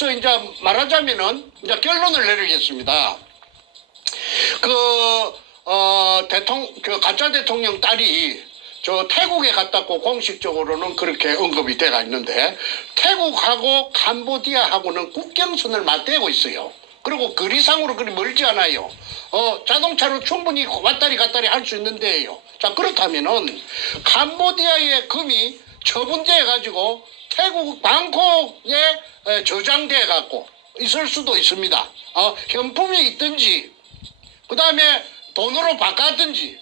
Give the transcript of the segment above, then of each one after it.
그래서 이제 말하자면은 이제 결론을 내리겠습니다. 그 가짜 대통령 딸이 저 태국에 갔다고 공식적으로는 그렇게 언급이 돼가 있는데 태국하고 캄보디아하고는 국경선을 맞대고 있어요. 그리고 거리상으로 그리 멀지 않아요. 자동차로 충분히 왔다리 갔다리 할 수 있는데요. 자, 그렇다면은 캄보디아의 금이 처분돼 가지고 태국 방콕에 저장돼 갖고 있을 수도 있습니다. 현품이 있든지 그 다음에 돈으로 바꿨든지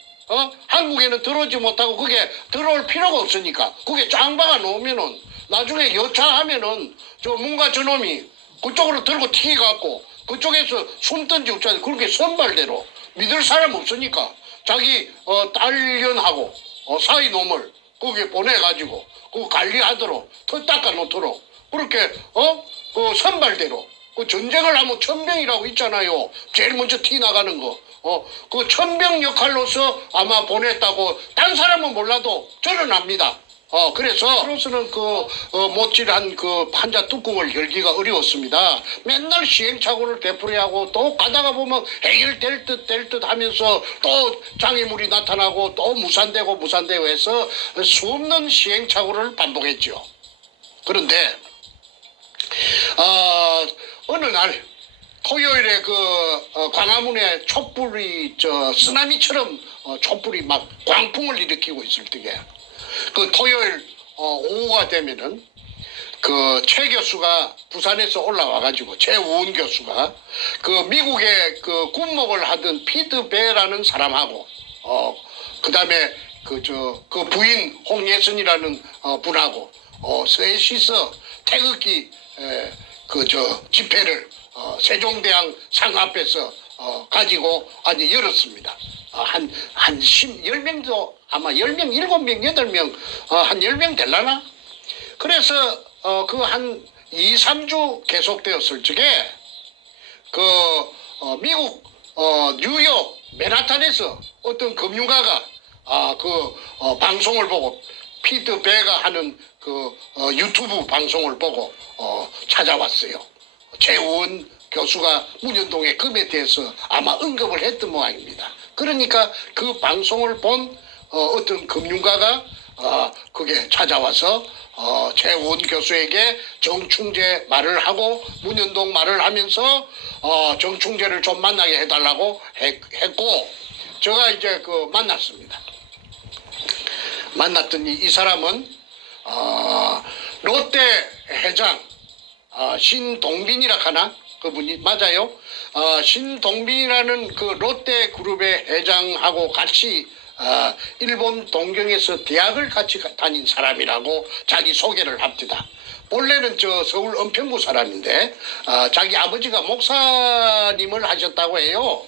한국에는 들어오지 못하고 그게 들어올 필요가 없으니까 그게 짱 박아 놓으면은 나중에 여차하면은 저 뭔가 저놈이 그쪽으로 들고 튀겨갖고 그쪽에서 숨든지 어쩌든지 그렇게 선발대로 믿을 사람 없으니까 자기 딸년하고 사이 놈을 거기에 보내가지고 그 관리하도록 털 닦아 놓도록 그렇게 그 선발대로 그 전쟁을 하면 천병이라고 있잖아요. 제일 먼저 티 나가는 거. 그 천병 역할로서 아마 보냈다고 딴 사람은 몰라도 저는 압니다. 그래서 그로서는 못질한 그 판자 뚜껑을 열기가 어려웠습니다. 맨날 시행착오를 되풀이하고 또 가다가 보면 해결될 듯 하면서 또 장애물이 나타나고 또 무산되고 해서 수없는 시행착오를 반복했죠. 그런데 어느 날 토요일에 광화문에 촛불이 쓰나미처럼 촛불이 막 광풍을 일으키고 있을 때에 그 토요일 오후가 되면은 그 최 교수가 부산에서 올라와 가지고 최우은 교수가 그 미국의 그 군목을 하던 피트 베라는 사람하고 그다음에 그 부인 홍예선이라는 분하고 셋이서 태극기 집회를 세종대왕 상 앞에서 가지고 열었습니다. 한 10명도 아마 10명, 7명, 8명, 한 10명 될라나? 그래서 그 한 2, 3주 계속되었을 적에 미국 뉴욕 맨하탄에서 어떤 금융가가 방송을 보고 피트 베가 하는 유튜브 방송을 보고 찾아왔어요. 최우은 교수가 문현동의 금에 대해서 아마 언급을 했던 모양입니다. 그러니까 그 방송을 본 어떤 금융가가 그게 찾아와서 최우은 교수에게 정충재 말을 하고 문현동 말을 하면서 정충재를 좀 만나게 해달라고 했고 제가 이제 만났습니다. 만났더니 이 사람은 롯데 회장 신동빈이라 하나? 그분이 맞아요. 신동빈이라는 그 롯데 그룹의 회장하고 같이 일본 동경에서 대학을 같이 다닌 사람이라고 자기 소개를 합니다. 본래는 서울 은평구 사람인데 자기 아버지가 목사님을 하셨다고 해요.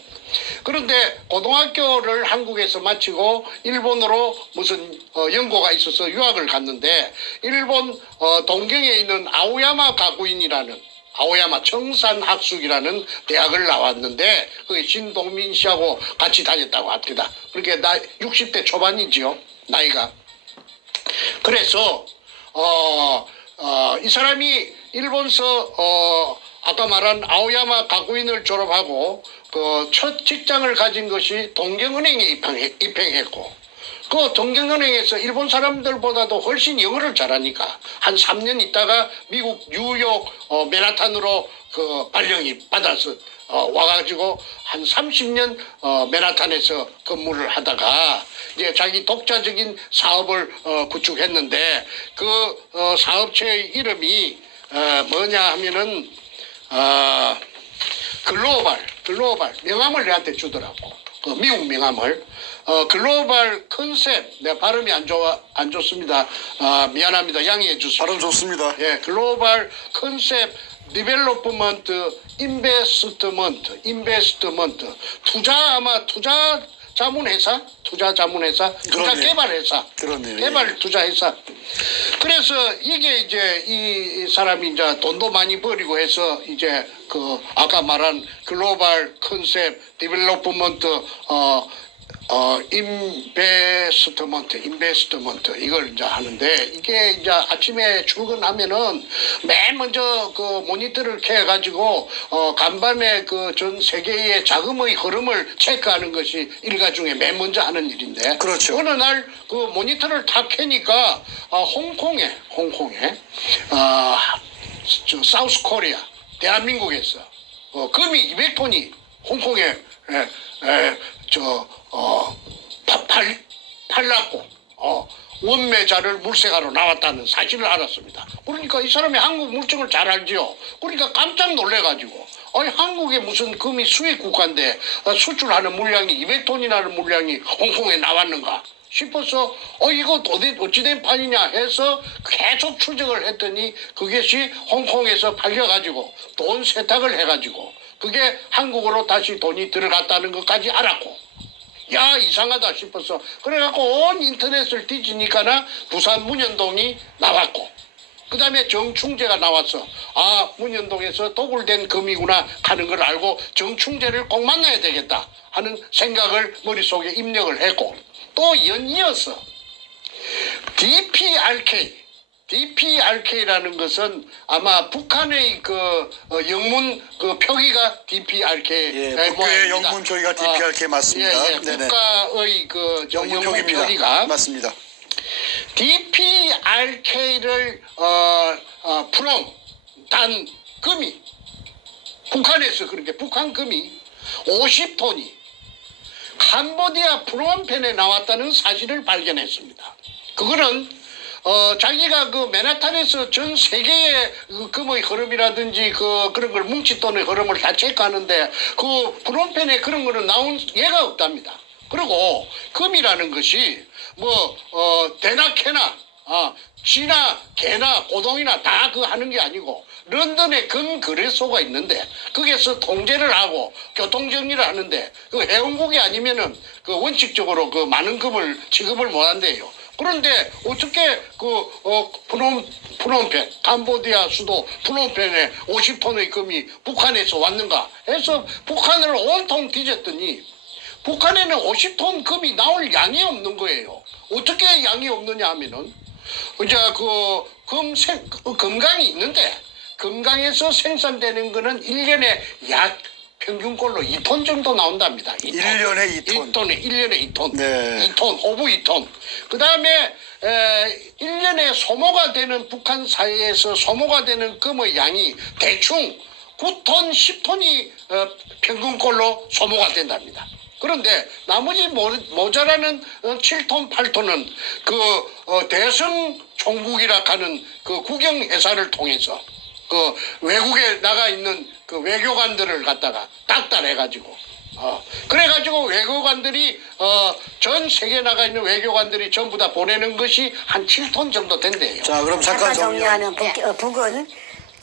그런데 고등학교를 한국에서 마치고 일본으로 무슨 연고가 있어서 유학을 갔는데 일본 동경에 있는 아오야마 가구인이라는 아오야마 청산학숙이라는 대학을 나왔는데 그 신동민 씨하고 같이 다녔다고 합니다. 그렇게 60대 초반이지요, 나이가. 그래서 이 사람이 일본서 아까 말한 아오야마 가구인을 졸업하고 첫 직장을 가진 것이 동경은행에 입행했고 그 동경은행에서 일본 사람들보다도 훨씬 영어를 잘하니까 한 3년 있다가 미국 뉴욕 맨하탄으로 발령이 받아서 와가지고 한 30년 맨하탄에서 근무를 하다가 이제 자기 독자적인 사업을 구축했는데 그 사업체의 이름이 뭐냐 하면은 글로벌 명함을 내한테 주더라고. 미국 명함을. 글로벌 컨셉, 내 발음이 안 좋습니다. 미안합니다. 양해해 주세요. 발음 좋습니다. 예, 글로벌 컨셉 디벨로프먼트 인베스트먼트 투자 자문회사, 투자 개발회사, 개발 투자회사. 그래서 이게 이제 이 사람이 이제 돈도 많이 벌이고 해서 이제 아까 말한 글로벌 컨셉 디벨로프먼트 인베스트먼트 이걸 이제 하는데 이게 이제 아침에 출근하면은 맨 먼저 그 모니터를 켜가지고 간밤에 그 전 세계의 자금의 흐름을 체크하는 것이 일가 중에 맨 먼저 하는 일인데. 그렇죠. 어느 날 그 모니터를 탁 켜니까 홍콩에 저 사우스 코리아 대한민국에서 금이 200톤이 홍콩에 팔랐고 원매자를 물색하러 나왔다는 사실을 알았습니다. 그러니까 이 사람이 한국 물정을 잘 알지요. 그러니까 깜짝 놀래가지고 아니 한국에 무슨 금이 수입 국가인데 수출하는 물량이 200톤이라는 물량이 홍콩에 나왔는가 싶어서 이거 어찌된 판이냐 해서 계속 추적을 했더니 그것이 홍콩에서 팔려가지고 돈 세탁을 해가지고 그게 한국으로 다시 돈이 들어갔다는 것까지 알았고 야 이상하다 싶어서 그래갖고 온 인터넷을 뒤지니까나 부산 문현동이 나왔고 그 다음에 정충제가 나왔어. 문현동에서 도굴된 금이구나 하는 걸 알고 정충제를 꼭 만나야 되겠다 하는 생각을 머릿속에 입력을 했고 또 연이어서 DPRK라는 것은 아마 북한의 그 영문 그 표기가 DPRK 국교의 영문 표기가 DPRK 맞습니다. 국가의 그 영문 표기가 맞습니다. DPRK를 단 금이 북한에서 그렇게 북한 금이 50톤이 캄보디아 프놈펜에 나왔다는 사실을 발견했습니다. 그거는 자기가 그 맨하탄에서 전 세계의 그 금의 흐름이라든지 그런 걸 뭉칫돈의 흐름을 다 체크하는데 그 프놈펜에 그런 거는 나온 예가 없답니다. 그리고 금이라는 것이 대나 캐나 쥐나 개나 고동이나 다 그 하는 게 아니고 런던에 금 거래소가 있는데 거기에서 통제를 하고 교통정리를 하는데 그 해운국이 아니면은 그 원칙적으로 그 많은 금을 취급을 못 한대요. 그런데 어떻게 프놈펜 캄보디아 수도 프놈펜에 50톤의 금이 북한에서 왔는가 해서 북한을 온통 뒤졌더니 북한에는 50톤 금이 나올 양이 없는 거예요. 어떻게 양이 없느냐 하면은 이제 금강이 있는데 금강에서 생산되는 거는 1년에 약 평균꼴로 2톤 정도 나온답니다. 1년에 2톤. 1년에 2톤. 네. 2톤, 오브 2톤. 그 다음에 1년에 소모가 되는 북한 사회에서 소모가 되는 금의 양이 대충 9톤, 10톤이 평균꼴로 소모가 된답니다. 그런데 나머지 모자라는 7톤, 8톤은 대성 총국이라 하는 그 국영회사를 통해서 외국에 나가 있는 그 외교관들을 갖다가 닥달해가지고 그래가지고 외교관들이 전 세계에 나가 있는 외교관들이 전부 다 보내는 것이 한 7톤 정도 된대요. 자, 그럼 잠깐 정리하면 북은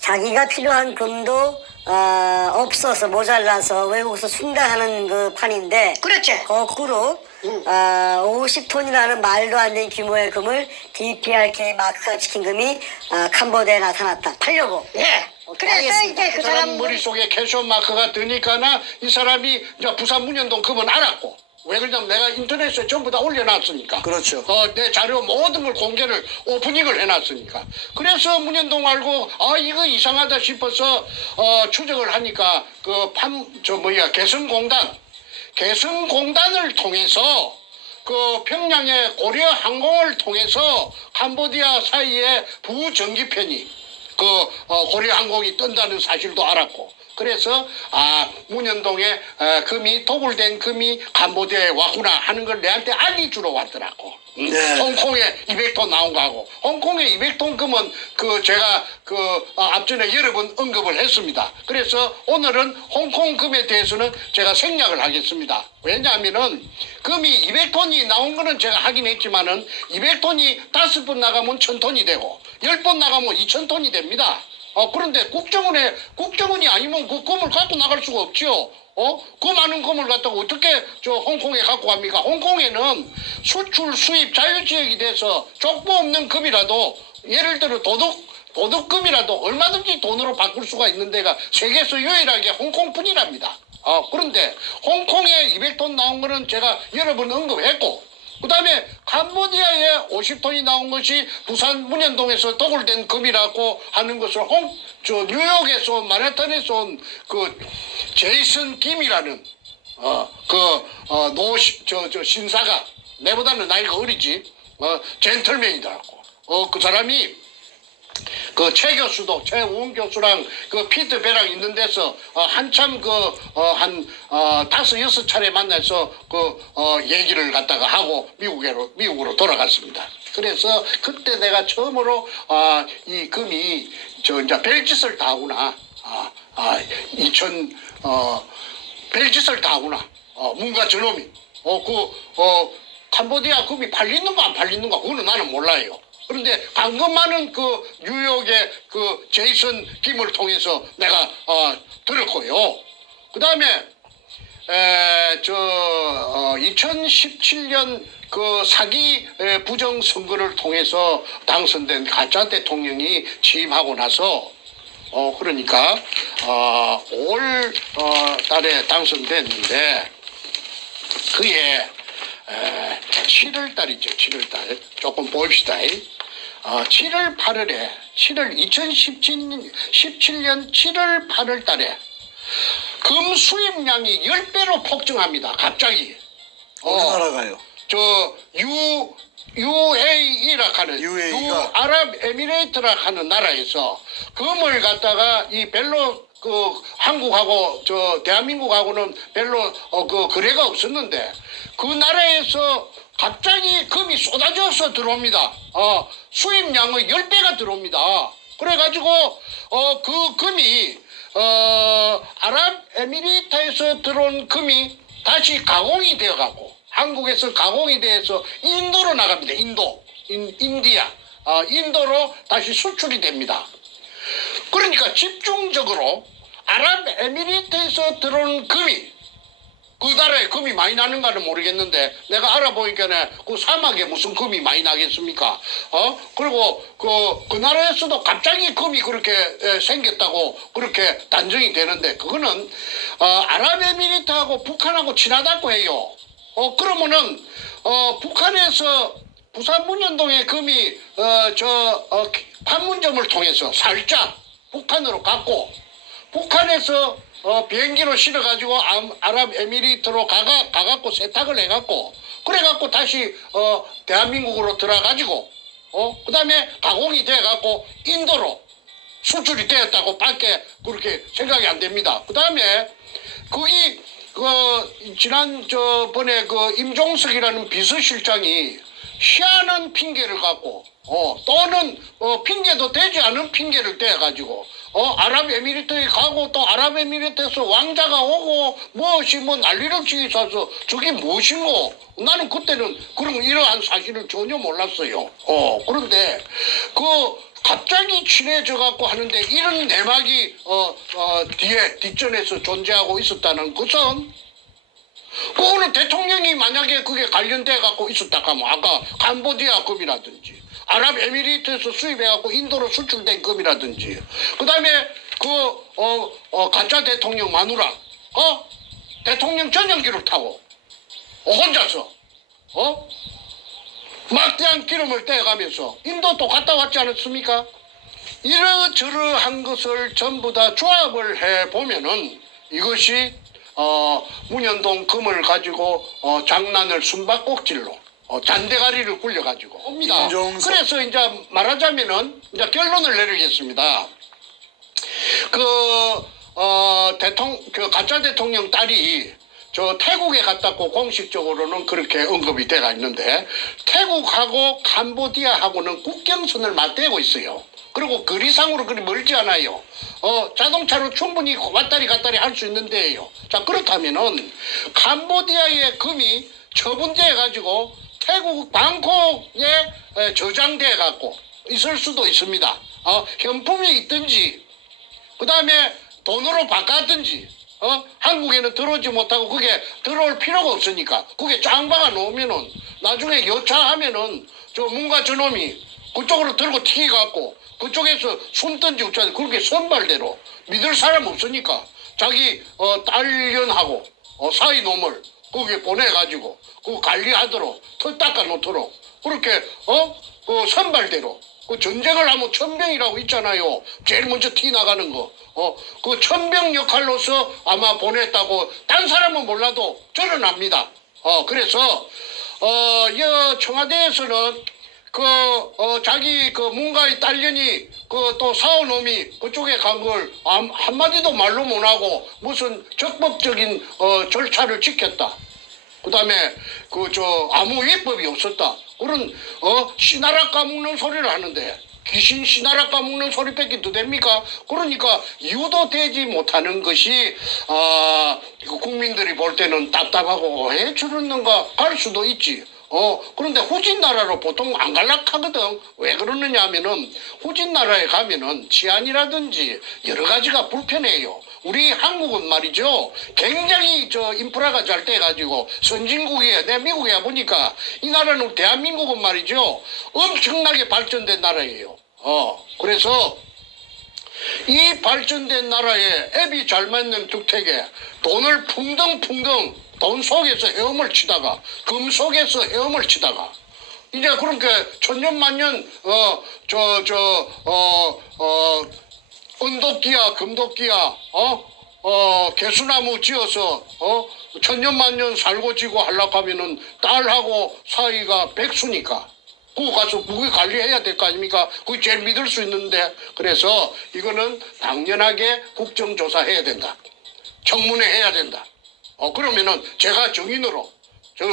자기가 필요한 금도 없어서 모자라서 외국에서 충당하는 그 판인데 그렇죠. 거꾸로 50톤이라는 말도 안 되는 규모의 금을 DPRK 마크가 찍힌 금이 캄보디아에 나타났다. 팔려고. 예. 그래서 알겠습니다. 이제 그 사람 머릿속에 캐셔 마크가 드니까나 이 사람이 이제 부산 문현동 금은 알았고 왜 그러냐면 내가 인터넷에 전부 다 올려놨으니까. 그렇죠. 내 자료 모든 걸 공개를 오프닝을 해놨으니까. 그래서 문현동 알고 이거 이상하다 싶어서 추적을 하니까 개성공단을 통해서 그 평양의 고려 항공을 통해서 캄보디아 사이에 부전기편이 고려 항공이 뜬다는 사실도 알았고 그래서 문현동에 금이 도굴된 금이 캄보디아에 왔구나 하는 걸 내한테 알려주러 왔더라고. 네. 홍콩에 200톤 나온 거하고 홍콩에 200톤 금은 제가 앞전에 여러 번 언급을 했습니다. 그래서 오늘은 홍콩 금에 대해서는 제가 생략을 하겠습니다. 왜냐하면은 금이 200톤이 나온 거는 제가 하긴 했지만은 200톤이 5번 나가면 1000톤이 되고 10번 나가면 2000톤이 됩니다. 그런데 국정원이 아니면 그 금을 갖고 나갈 수가 없죠. 그 많은 금을 갖다가 어떻게 홍콩에 갖고 갑니까? 홍콩에는 수출 수입 자유지역이 돼서 족보 없는 금이라도 예를 들어 도둑금이라도 얼마든지 돈으로 바꿀 수가 있는 데가 세계에서 유일하게 홍콩뿐이랍니다. 그런데 홍콩에 200톤 나온 거는 제가 여러 번 언급했고, 그 다음에 캄보디아에 50톤이 나온 것이 부산 문현동에서 도굴된 금이라고 하는 것을 뉴욕에서 온, 마네탄에서 온 그 제이슨 김이라는 신사가, 내보다는 나이가 어리지, 젠틀맨이더라고. 그 사람이 그 최 교수도, 최우훈 교수랑 그 피트 배랑 있는 데서 한참 한 5-6차례 만나서 얘기를 갖다가 하고 미국으로 돌아갔습니다. 그래서 그때 내가 처음으로 이 금이 이제 별짓을 다 하구나. 별짓을 다 하구나. 뭔가 저놈이. 캄보디아 금이 팔리는가 안 팔리는가 그거는 나는 몰라요. 그런데 방금만은 그 뉴욕의 그 제이슨 김을 통해서 내가 들었고요. 그 다음에 2017년 그 사기 부정 선거를 통해서 당선된 가짜 대통령이 취임하고 나서 그러니까 올 달에 당선됐는데 그해 7월 달이죠. 7월 달. 조금 봅시다. 7월 8월에 2017년 7월 8월 달에 금 수입량이 10배로 폭증합니다. 갑자기. 어느 나라가요? UAE라 하는 UAE가? 아랍에미레이트라 하는 나라에서 금을 갖다가 이 별로 한국하고 대한민국하고는 별로 거래가 없었는데 그 나라에서 갑자기 금이 쏟아져서 들어옵니다. 수입량의 10배가 들어옵니다. 그래가지고 그 금이 아랍에미리트에서 들어온 금이 다시 가공이 되어가고 한국에서 가공이 돼서 인도로 나갑니다. 인디아, 인도로 다시 수출이 됩니다. 그러니까 집중적으로 아랍에미리트에서 들어온 금이, 그 나라에 금이 많이 나는가는 모르겠는데 내가 알아보니까 그 사막에 무슨 금이 많이 나겠습니까? 그리고 그 나라에서도 갑자기 금이 그렇게 생겼다고 그렇게 단정이 되는데 그거는 아랍에미리트하고 북한하고 친하다고 해요. 그러면은 북한에서 부산 문현동에 금이 판문점을 통해서 살짝 북한으로 갔고 북한에서 비행기로 실어가지고 아랍에미리트로 가갖고 세탁을 해갖고 그래갖고 다시 대한민국으로 들어가지고 그 다음에 가공이 돼갖고 인도로 수출이 되었다고 밖에 그렇게 생각이 안 됩니다. 그 다음에 거기 저번에 임종석이라는 비서실장이 희한한 핑계를 갖고 또는 핑계도 되지 않은 핑계를 대가지고 아랍에미리트에 가고 또 아랍에미리트에서 왕자가 오고 무엇이 난리를 치고서 저게 무엇이고 나는 그때는 이러한 사실을 전혀 몰랐어요. 그런데 갑자기 친해져 갖고 하는데 이런 내막이 뒷전에서 존재하고 있었다는 것은 그거는 대통령이 만약에 그게 관련돼 갖고 있었다 하면 아까 캄보디아 금이라든지 아랍에미리트에서 수입해갖고 인도로 수출된 금이라든지 그 다음에 가짜 대통령 마누라 대통령 전용기를 타고 혼자서 막대한 기름을 떼가면서 인도도 갔다 왔지 않았습니까? 이러저러한 것을 전부 다 조합을 해보면은 이것이 문현동 금을 가지고 장난을 숨바꼭질로 잔대가리를 굴려가지고 옵니다. 그래서 이제 말하자면은 이제 결론을 내리겠습니다. 가짜 대통령 딸이 태국에 갔다고 공식적으로는 그렇게 언급이 돼가 있는데 태국하고 캄보디아하고는 국경선을 맞대고 있어요. 그리고 거리상으로 그리 멀지 않아요. 자동차로 충분히 왔다리 갔다리 할 수 있는데요. 자, 그렇다면은 캄보디아의 금이 처분돼 가지고 태국 방콕에 저장돼 갖고 있을 수도 있습니다. 현품이 있든지 그 다음에 돈으로 바꿨든지 한국에는 들어오지 못하고 그게 들어올 필요가 없으니까 그게 짱 박아 놓으면은 나중에 여차하면은 뭔가 저놈이 그쪽으로 들고 튀겨갖고 그쪽에서 숨든지 어쩌든지 그렇게 선발대로 믿을 사람 없으니까 자기 딸년하고 사이 놈을 거기에 보내가지고 그 관리하도록 털 닦아 놓도록 그렇게 그 선발대로 그 전쟁을 하면 천병이라고 있잖아요. 제일 먼저 티 나가는 거. 그 천병 역할로서 아마 보냈다고 딴 사람은 몰라도 저는 압니다. 그래서 이 청와대에서는 자기 그 문가의 딸년이 그 또 사오놈이 그쪽에 간 걸 한마디도 말로 못하고 무슨 적법적인 절차를 지켰다. 그 다음에 아무 위법이 없었다. 그런 씨나라 까먹는 소리를 하는데 귀신 씨나라 까먹는 소리밖에 더 됩니까? 그러니까 유도되지 못하는 것이 국민들이 볼 때는 답답하고 왜 저러는가 할 수도 있지. 그런데 후진 나라로 보통 안 갈락하거든. 왜 그러느냐 하면은 후진 나라에 가면은 치안이라든지 여러 가지가 불편해요. 우리 한국은 말이죠. 굉장히 인프라가 잘 돼가지고 선진국이에요. 내 미국에 보니까 이 나라는 대한민국은 말이죠. 엄청나게 발전된 나라예요. 그래서 이 발전된 나라에 앱이 잘 맞는 주택에 돈을 풍덩풍덩 돈 속에서 헤엄을 치다가 금 속에서 헤엄을 치다가 이제 그렇게 천년만년 은도끼야 금도끼야 개수나무 지어서 천년만년 살고 지고 하려고 하면은 딸하고 사이가 백수니까 그거 가서 그게 관리해야 될 거 아닙니까? 그게 제일 믿을 수 있는데 그래서 이거는 당연하게 국정조사해야 된다. 청문회 해야 된다. 그러면은 제가 증인으로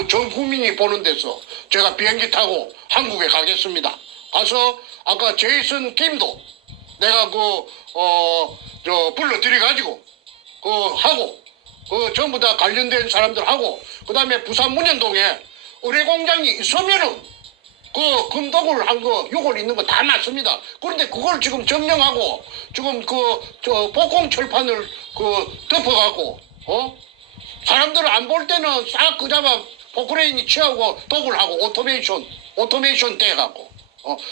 전 국민이 보는 데서 제가 비행기 타고 한국에 가겠습니다. 가서 아까 제이슨 김도 내가 불러들여가지고 하고 전부 다 관련된 사람들 하고 그 다음에 부산 문현동에 의뢰공장이 있으면은 금독을 한 거, 요걸 있는 거 다 맞습니다. 그런데 그걸 지금 점령하고, 지금 복공 철판을 덮어갖고, 사람들 안 볼 때는 싹 그자마 포크레인이 취하고 독을 하고 오토메이션 떼갖고,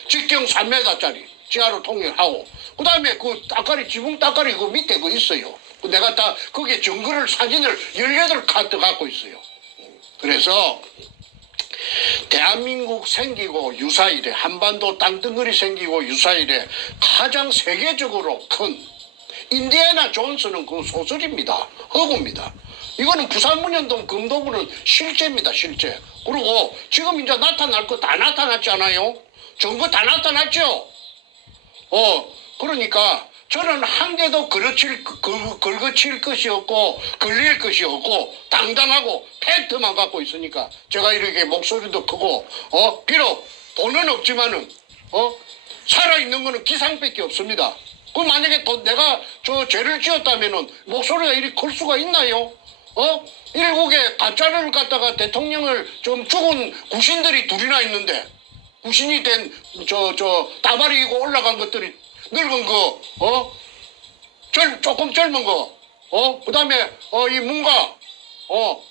직경 3m짜리 지하로 통일하고, 그 다음에 지붕 따까리 그 밑에 있어요. 내가 다 거기에 증거를 사진을 18카트 갖고 있어요. 그래서, 대한민국 생기고 유사일에 한반도 땅덩어리 생기고 유사일에 가장 세계적으로 큰 인디애나 존스는 그 소설입니다. 허구입니다. 이거는 부산문현동 금도구는 실제입니다. 실제. 그리고 지금 이제 나타날 거 다 나타났지 않아요? 증거 다 나타났죠? 그러니까 저는 한 개도 긁어칠 것이 없고 걸릴 것이 없고 당당하고 팩트만 갖고 있으니까 제가 이렇게 목소리도 크고 비록 돈은 없지만은 살아있는 거는 기상밖에 없습니다. 그 만약에 내가 죄를 지었다면은 목소리가 이리 클 수가 있나요? 일국에 가짜를 갖다가 대통령을 좀 죽은 구신들이 둘이나 있는데 구신이 된 따발이고 올라간 것들이 늙은 거, 조금 젊은 거, 그 다음에, 이 문가,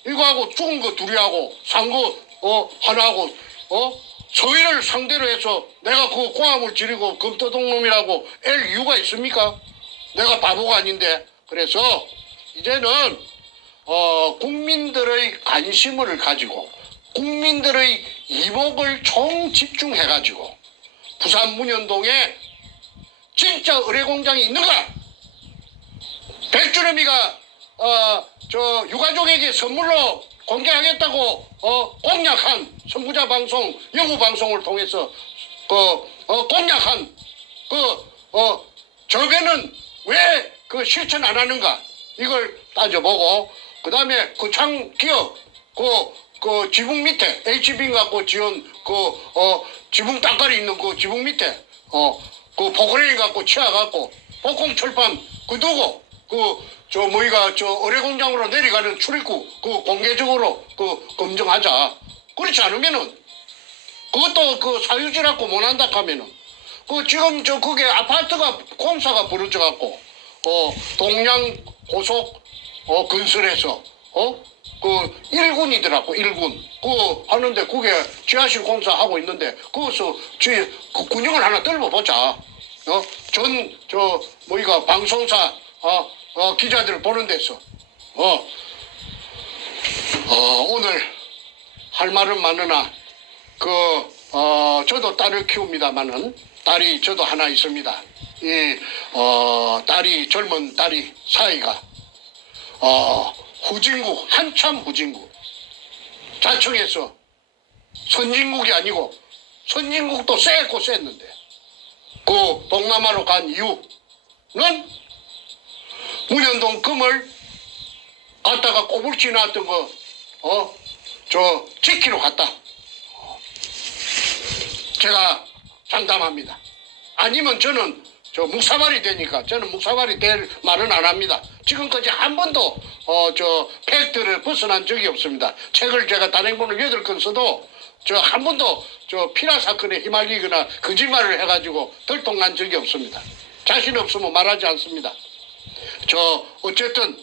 이거하고 죽은 거 둘이 하고, 산 거, 하나 하고, 서희를 상대로 해서 내가 그 고함을 지르고 금토동놈이라고 앨 이유가 있습니까? 내가 바보가 아닌데. 그래서, 이제는, 국민들의 관심을 가지고, 국민들의 이목을 총 집중해가지고, 부산 문현동에 진짜 의뢰공장이 있는가? 백주름이가 유가족에게 선물로 공개하겠다고 공약한 선구자 방송, 영우 방송을 통해서 공약한 저게는 왜 실천 안 하는가? 이걸 따져보고 그 다음에 창 기업 지붕 밑에 HB 갖고 지은 지붕 땅깔이 있는 지붕 밑에 포크레인 갖고 치아갖고 복공 철판 두고 의뢰공장으로 내려가는 출입구 공개적으로 검증하자. 그렇지 않으면은 그것도 사유지라고 못한다 하면은 지금 그게 아파트가 공사가 벌어져갖고 동양 고속 건설에서 1군이더라고 1군 하는데 그게 지하실 공사하고 있는데 거기서 군형을 하나 떨궈보자. 방송사 기자들 보는 데서 오늘 할 말은 많으나 저도 딸을 키웁니다마는 딸이 저도 하나 있습니다. 이 딸이 젊은 딸이 사이가 후진국 한참 후진국 자청해서 선진국이 아니고 선진국도 쎄고 쎘는데 그 동남아로 간 이유는 문현동 금을 갖다가 꼬불지 나왔던 거 지키러 갔다. 제가 장담합니다. 아니면 저는 묵사발이 되니까 저는 묵사발이 될 말은 안 합니다. 지금까지 한 번도 팩트를 벗어난 적이 없습니다. 책을 제가 단행본을 8권 써도 한 번도 피라 사건에 휘말리거나 거짓말을 해가지고 들통난 적이 없습니다. 자신 없으면 말하지 않습니다. 어쨌든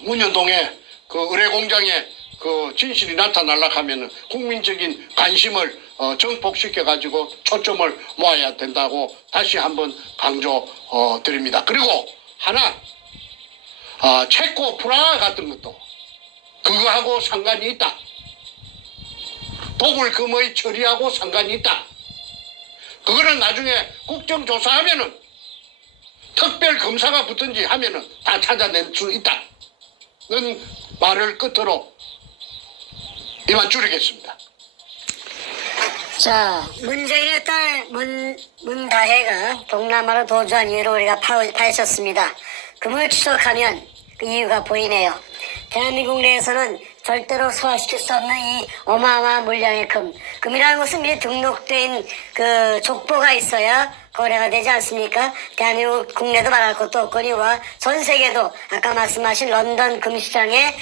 문현동에 그 의뢰 공장에 그 진실이 나타나려고 하면은 국민적인 관심을 정복시켜 가지고 초점을 모아야 된다고 다시 한번 강조 드립니다. 그리고 하나 체코 프라하 같은 것도 그거하고 상관이 있다. 도굴금의 처리하고 상관이 있다. 그거는 나중에 국정조사하면은 특별 검사가 붙든지 하면은 다 찾아낼 수 있다. 는 말을 끝으로 이만 줄이겠습니다. 자, 문재인의 딸 문다혜가 동남아로 도주한 이유를 우리가 파헤쳤습니다. 금을 추적하면 그 이유가 보이네요. 대한민국 내에서는 절대로 소화시킬 수 없는 이 어마어마한 물량의 금이라는 것은 미리 등록된 그 족보가 있어야 거래가 되지 않습니까? 대한민국 국내도 말할 것도 없거니와 전 세계도 아까 말씀하신 런던 금시장의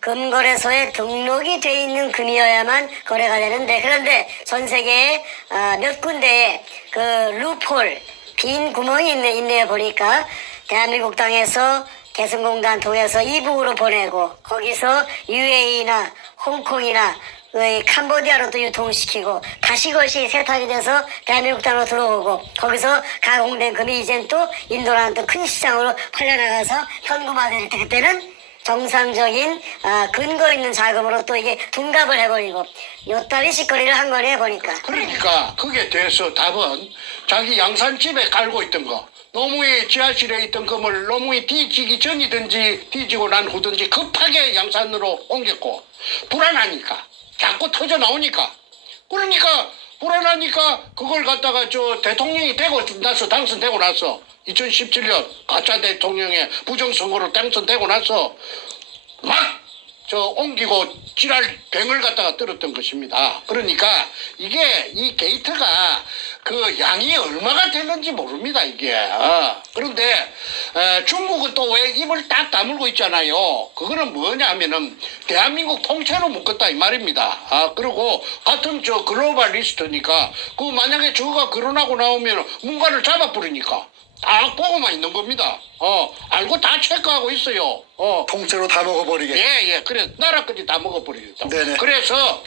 금거래소에 등록이 돼 있는 금이어야만 거래가 되는데, 그런데 전 세계에 몇 군데에 그 루폴 빈 구멍이 있네요. 보니까 대한민국 땅에서 개성공단 통해서 이북으로 보내고 거기서 UAE나 홍콩이나 캄보디아로 또 유통시키고 다시 그것이 세탁이 돼서 대한민국 땅으로 들어오고 거기서 가공된 금이 이젠 또 인도라는 또 큰 시장으로 팔려나가서 현금화될 때 그때는 정상적인 근거 있는 자금으로 또 이게 둔갑을 해버리고 요따리 짓거리를 한 거네 보니까. 그러니까 그게 돼서 답은 자기 양산집에 깔고 있던 거 노무의 지하실에 있던 금을 노무이 뒤지기 전이든지 뒤지고 난 후든지 급하게 양산으로 옮겼고 불안하니까 자꾸 터져 나오니까 그러니까 불안하니까 그걸 갖다가 대통령이 되고 나서 당선되고 나서 2017년 가짜 대통령의 부정선거로 당선되고 나서 막 옮기고 지랄 뱅을 갖다가 떨었던 것입니다. 그러니까 이게 이 게이트가 그 양이 얼마가 되는지 모릅니다 이게. 그런데 중국은 또 왜 입을 딱 다물고 있잖아요. 그거는 뭐냐 하면은 대한민국 통째로 묶었다 이 말입니다. 그리고 같은 글로벌 리스트니까 그 만약에 저거가 거론하고 나오면 문과를 잡아버리니까 딱 보고만 있는 겁니다. 알고 다 체크하고 있어요. 통째로 다 먹어버리게. 예. 그래 나라까지 다 먹어버리겠다. 네네. 그래서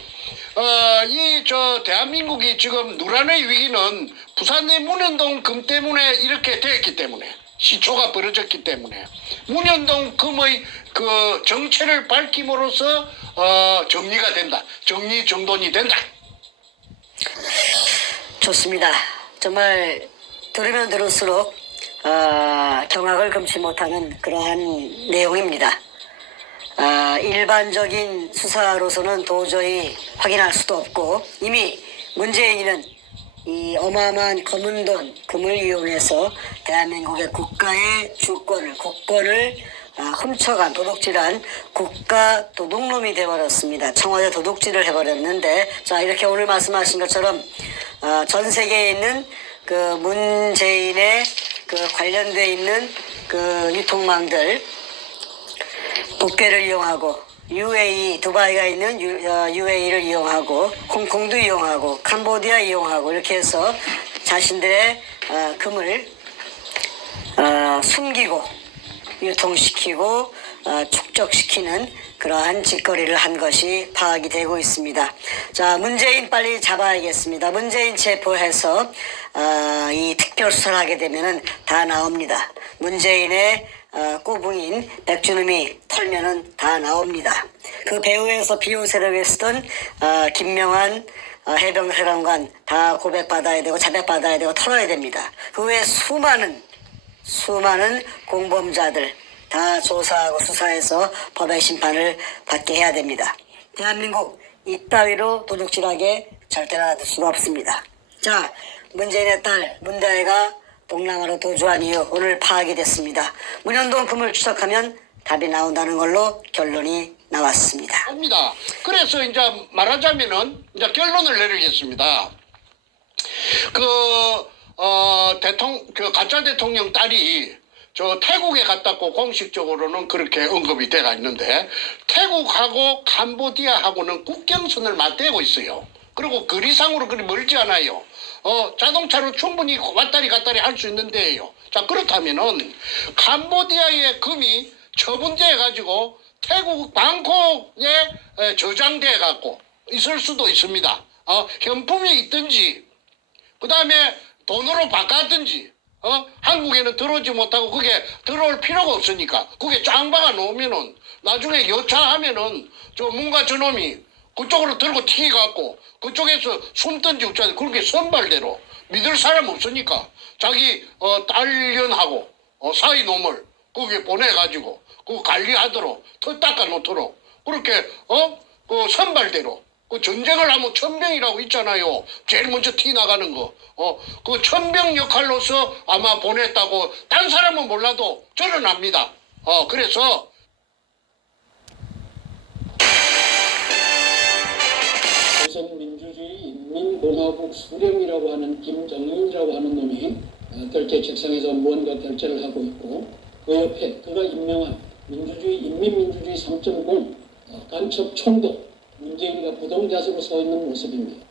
대한민국이 지금 누란의 위기는 부산의 문현동 금 때문에 이렇게 됐기 때문에 시초가 벌어졌기 때문에 문현동 금의 그 정체를 밝힘으로써 정리가 된다. 정리정돈이 된다. 좋습니다. 정말 들으면 들을수록 경악을 금치 못하는 그러한 내용입니다. 일반적인 수사로서는 도저히 확인할 수도 없고 이미 문재인은 이 어마어마한 검은 돈, 금을 이용해서 대한민국의 국가의 주권을, 국권을 훔쳐간 도둑질한 국가 도둑놈이 되어버렸습니다. 청와대 도둑질을 해버렸는데 자 이렇게 오늘 말씀하신 것처럼 전 세계에 있는 그 문재인의 그 관련돼 있는 그 유통망들 북괴를 이용하고 UAE 두바이가 있는 UAE를 이용하고 홍콩도 이용하고 캄보디아 이용하고 이렇게 해서 자신들의 금을 숨기고 유통시키고 축적시키는 그러한 짓거리를 한 것이 파악이 되고 있습니다. 자, 문재인 빨리 잡아야겠습니다. 문재인 체포해서 이 특별 특별 수사를 하게 되면은 다 나옵니다. 문재인의 꼬붕인 백준음이 털면은 다 나옵니다. 그 배후에서 비호 세력에 쓰던 김명한 해병사령관 다 고백받아야 되고 자백받아야 되고 털어야 됩니다. 그 외에 수많은 공범자들 다 조사하고 수사해서 법의 심판을 받게 해야 됩니다. 대한민국 이따위로 도둑질하게 절대 놔둘 수가 없습니다. 자, 문재인의 딸 문다혜가 동남아로 도주한 이유 오늘 파악이 됐습니다. 문현동 금을 추적하면 답이 나온다는 걸로 결론이 나왔습니다. 합니다. 그래서 이제 말하자면은 이제 결론을 내리겠습니다. 그 가짜 대통령 딸이 저 태국에 갔다고 공식적으로는 그렇게 언급이 돼가 있는데 태국하고 캄보디아하고는 국경선을 맞대고 있어요. 그리고 거리상으로 그리 멀지 않아요. 자동차로 충분히 왔다리 갔다리 할 수 있는데요. 자, 그렇다면은 캄보디아의 금이 처분돼 가지고 태국 방콕에 저장돼 갖고 있을 수도 있습니다. 현품이 있든지 그 다음에 돈으로 바꿨든지 한국에는 들어오지 못하고 그게 들어올 필요가 없으니까 그게 짱 박아 놓으면은 나중에 여차하면은 뭔가 저놈이 그쪽으로 들고 튀겨갖고 그쪽에서 숨든지 어쩌든지 그렇게 선발대로 믿을 사람 없으니까 자기 딸년하고 사이 놈을 거기에 보내가지고 그 관리하도록 털 닦아 놓도록 그렇게 그 선발대로 그 전쟁을 하면 천병이라고 있잖아요. 제일 먼저 티 나가는 거. 그 천병 역할로서 아마 보냈다고 딴 사람은 몰라도 저는 압니다. 그래서 조선민주주의 인민공화국 수령이라고 하는 김정일이라고 하는 놈이 결제 책상에서 뭔가 결제를 하고 있고 그 옆에 그가 임명한 민주주의 인민민주주의 3.0 간첩 총독 문재인이가 부동자세로 서 있는 모습입니다.